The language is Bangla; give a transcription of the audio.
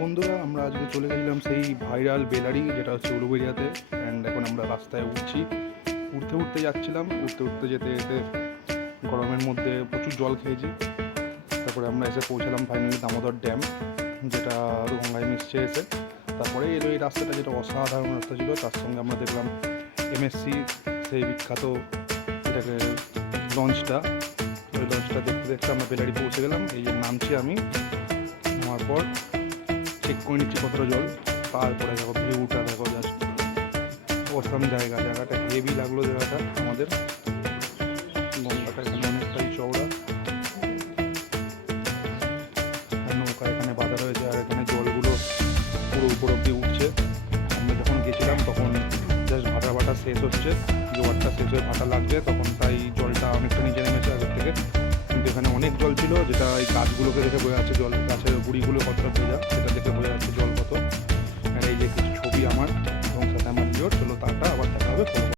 বন্ধুরা, আমরা আজকে চলে গেছিলাম সেই ভাইরাল বেলারি, যেটা হচ্ছে উলুবেড়িয়াতে। অ্যান্ড এখন আমরা রাস্তায় উঠতে যাচ্ছিলাম। উঠতে যেতে যেতে গরমের মধ্যে প্রচুর জল খেয়েছি। তারপরে আমরা এসে পৌঁছালাম ফাইনালি দামোদর ড্যাম, যেটা গঙ্গায় মিশছে এসে। তারপরে এলো এই রাস্তাটা, যেটা অসাধারণ রাস্তা ছিল। তার সঙ্গে আমরা দেখলাম এমএসসি, সেই বিখ্যাত এটাকে লঞ্চটা। ওই লঞ্চটা দেখতে দেখতে আমরা বেলারি পৌঁছে গেলাম। এই যে নামছি আমি, নামার পর চেক করে নিচ্ছি কতটা জল। তারপরে দেখো ভিউটা, দেখো জাস্ট অসাম জায়গাটা হেভি লাগলো জায়গাটা আমাদের। গঙ্গাটা এখানে অনেকটাই চওড়া, নৌকা এখানে বাঁধা রয়েছে, আর এখানে জলগুলো পুরো উপর অব্দি উঠছে। আমরা যখন গেছিলাম তখন জাস্ট ভাটা শেষ হচ্ছে, জোয়ারটা শেষ হয়ে ভাটা লাগছে তখন, তাই জলটা অনেকটা নিচে নেমেছে আগের থেকে। কিন্তু এখানে অনেক জল ছিল, যেটা এই গাছগুলোকে দেখে বোঝা যাচ্ছে, জল গাছের গুঁড়িগুলো কতটা ভেজা সেটা দেখে বোঝা যাচ্ছে জল কত। আর এই যে কিছু ছবি আমার এবং সাথে আমার ভিডিও। চলো টাটা, আবার দেখা হবে।